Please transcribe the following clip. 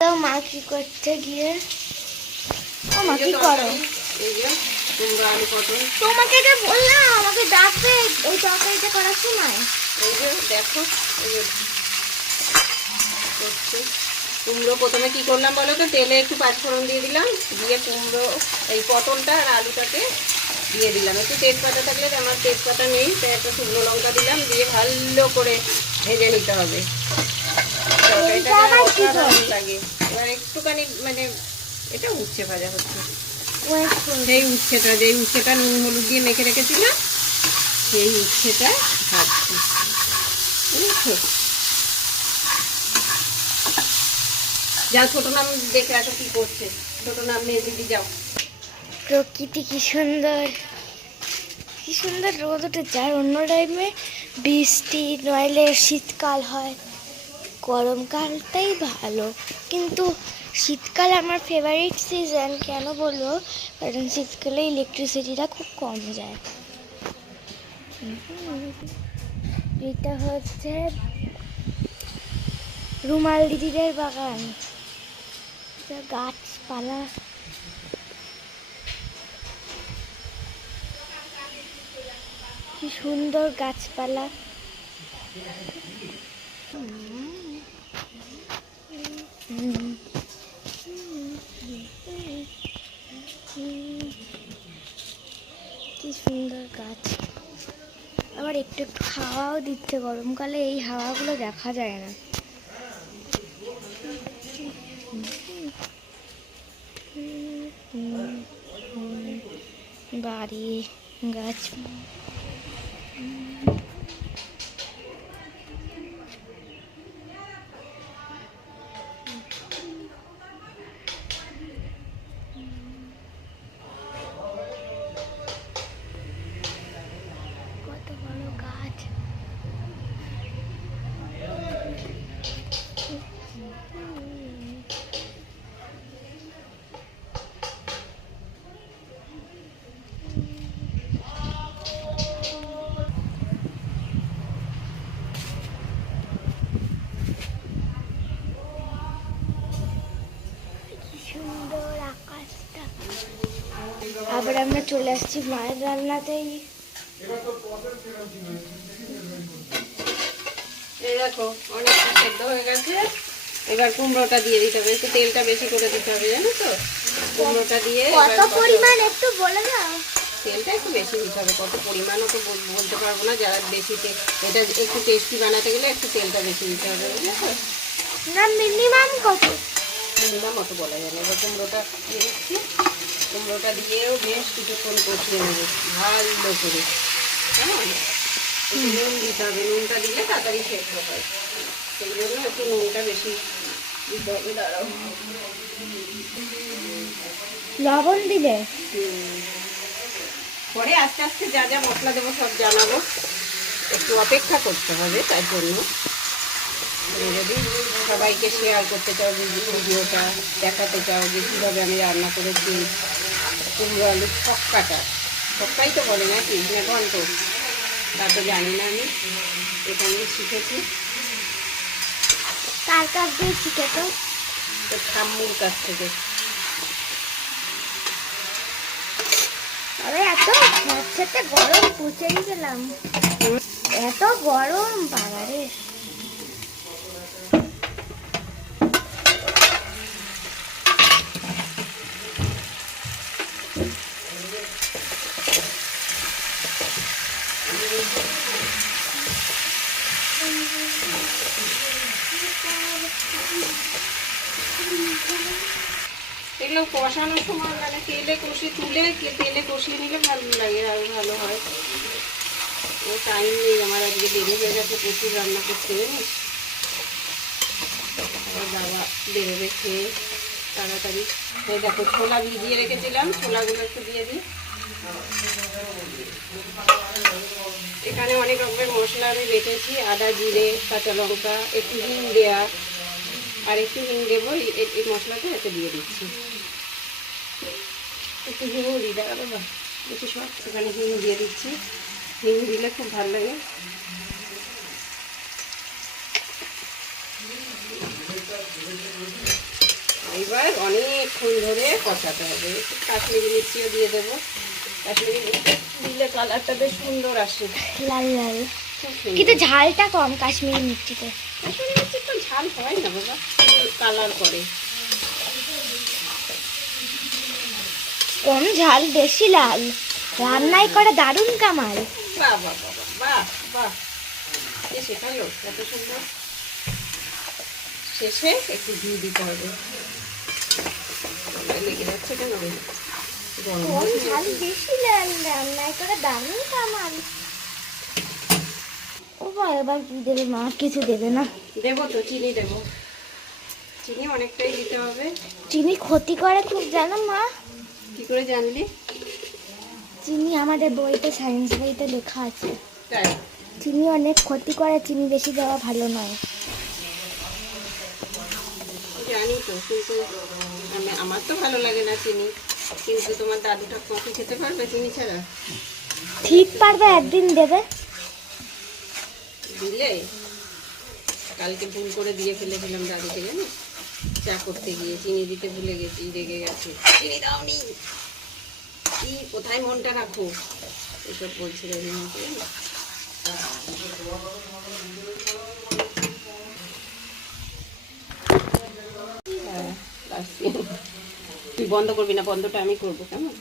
তো মা কি করতে গিয়ে। ও মা কি করো? তোমাকে যে বললাম আমাকে ডাকবে। এই তরকারিটা করার সময়। এই যে দেখো এই যে করছি কুমড়ো প্রথমে কি করলাম বলো তো? তেলে একটু পাঁচফোড়ন দিয়ে দিলাম দিয়ে কুমড়ো এই পটলটা আর আলুটাকে দিয়ে দিলাম। একটু তেজপাতা থাকলে তো আমার তেজপাতা নেই তাই একটা শুকনো লঙ্কা দিলাম দিয়ে ভালো করে ভেজে নিতে হবে। একটুখানি মানে এটা উচ্ছে ভাজা হচ্ছে যেই উচ্ছেটা নুন দিয়ে মেখে সেই উচ্ছেটা ছোট নাম দেখে কি করছে ছোট নাম দিদি যাও প্রকৃতি কি সুন্দর। কি সুন্দর রোদ উঠেছে আর অন্য টাইমে বৃষ্টি, নইলে শীতকাল হয়। গরমকালটাই ভালো। কিন্তু শীতকাল আমার ফেভারিট সিজন কেন বলব? কারণ শীতকালে ইলেকট্রিসিটিটা খুব কম যায়। এটা হচ্ছে রুমাল দিদিদের বাগান। গাছপালা। কি সুন্দর গাছপালা কি সুন্দর গাছ আবার একটু একটু হাওয়াও দিচ্ছে গরমকালে এই হাওয়াগুলো দেখা যায় না। বাড়ি গাছ। আবার আমরা চলে আসছি মায়ের রান্নাতেই এই দেখো অনেকটা সেদ্ধ হয়ে গেছে। এবার কুমড়োটা দিয়ে দিতে হবে। একটু তেলটা বেশি করে দিতে হবে জানো তো? কুমড়োটা দিয়ে কত পরিমাণ একটু বলে দাও। তেলটা একটু বেশি দিতে হবে। কত পরিমাণও তো বল- বলতে পারব না। যারা বেশি এটা একটু টেস্টি বানাতে গেলে একটু তেলটা বেশি দিতে হবে না মিনিমাম কত? মিনিমাম অত বলা যায় না। এবার কুমড়োটা দিয়ে দিচ্ছি। কুমড়োটা দিয়েও বেশ কিছুক্ষণ কষিয়ে নেবে ভালো করে। হ্যাঁ নুন দিতে হবে নুনটা দিলে তাড়াতাড়ি সেদ্ধ হয়। সেই জন্য একটু নুনটা বেশি দিতে হবে। দাঁড়াও লবণ দিলে? পরে আস্তে আস্তে যা যা মশলা দেবো সব জানাব। একটু অপেক্ষা করতে হবে তার জন্য। তুমি যদি সবাইকে শেয়ার করতে চাও ভিডি- ভিডিওটা দেখাতে চাও যে কীভাবে আমি রান্না করেছি কুমড়ো আলুর ছক্কাটা। ছক্কাই তো বলে নাকি? না ঘন্ট তা তো জানি না আমি। এটা আমি শিখেছি। কার কাছ দিয়ে শিখে তো ঠাম্মুর কাছ থেকে। আরে এত হচ্ছে গরম পুচেই গেলাম। এত গরম বাবারে। এগুলো কষানোর সময় মানে তেলে কষিয়ে তুলে তেলে কষিয়ে নিলে ভালো লাগে, আর ভালো হয়। ও টাইম নেই আমার, আজকে দেরি হয়ে গেছে, প্রচুর রান্না করতে আবার বাবা বেরোবে খেয়ে, তাড়াতাড়ি। এই দেখো, ছোলা ভিজিয়ে রেখেছিলাম, ছোলাগুলো একটু দিয়ে দিই। এখানে অনেক রকমের মশলা আমি বেটেছি, আদা, জিরে, কাঁচা লঙ্কা, একটু হিং দেয়া, আর একটু হিং দেবো, এই- মশলাটা এতে দিয়ে দিচ্ছি। একটু হিং দাঁড়া বাবা বেশি সব সেখানে হিং দিয়ে দিচ্ছি। হিং দিলে খুব ভালো লাগে। এবার অনেকক্ষণ ধরে কষাতে হবে। একটু কাশ্মীরি মির্চিও দিয়ে দেবো। দিলে কালারটা বেশ সুন্দর আসে। লাল লাল। কিন্তু ঝালটা কম কাশ্মীরি মিষ্টিতে। কাশ্মীরি মির্চি তো ঝাল হয় না বাবা কালার করে। কম ঝাল বেশি লাল। রান্নায় করে দারুণ কামাল। বাহ বাহ বাহ বাহ, বাহ বাহ। শেখালো কত সুন্দর। শেষে একটু ঘি দিতে হবে। লেগে যাচ্ছে কেন? তো চিনি চিনি ক্ষতি করে খুব জানো মা কি করে জানলি চিনি আমাদের বইতে সায়েন্স বইতে লেখা আছে চিনি অনেক ক্ষতি করে চিনি বেশি দেওয়া ভালো নয় জানি তো কিন্তু আমার তো ভালো লাগে না চিনি। কিন্তু তোমার দাদু ঠাকুমাকে খেতে পারবে চিনি ছাড়া? ঠিক পারবে একদিন দেবে। দিলে? কালকে ভুল করে দিয়ে ফেলে ফেলাম দাদুকে জানো? চা করতে গিয়ে চিনি দিতে ভুলে গেছি রেগে গেছে। চিনি দাওনি! কি? কোথায় মনটা রাখো? এসব বলছিল রিমাকে জানো হ্যাঁ, last scene। তুই বন্ধ করবি না বন্ধটা আমি করব কেমন?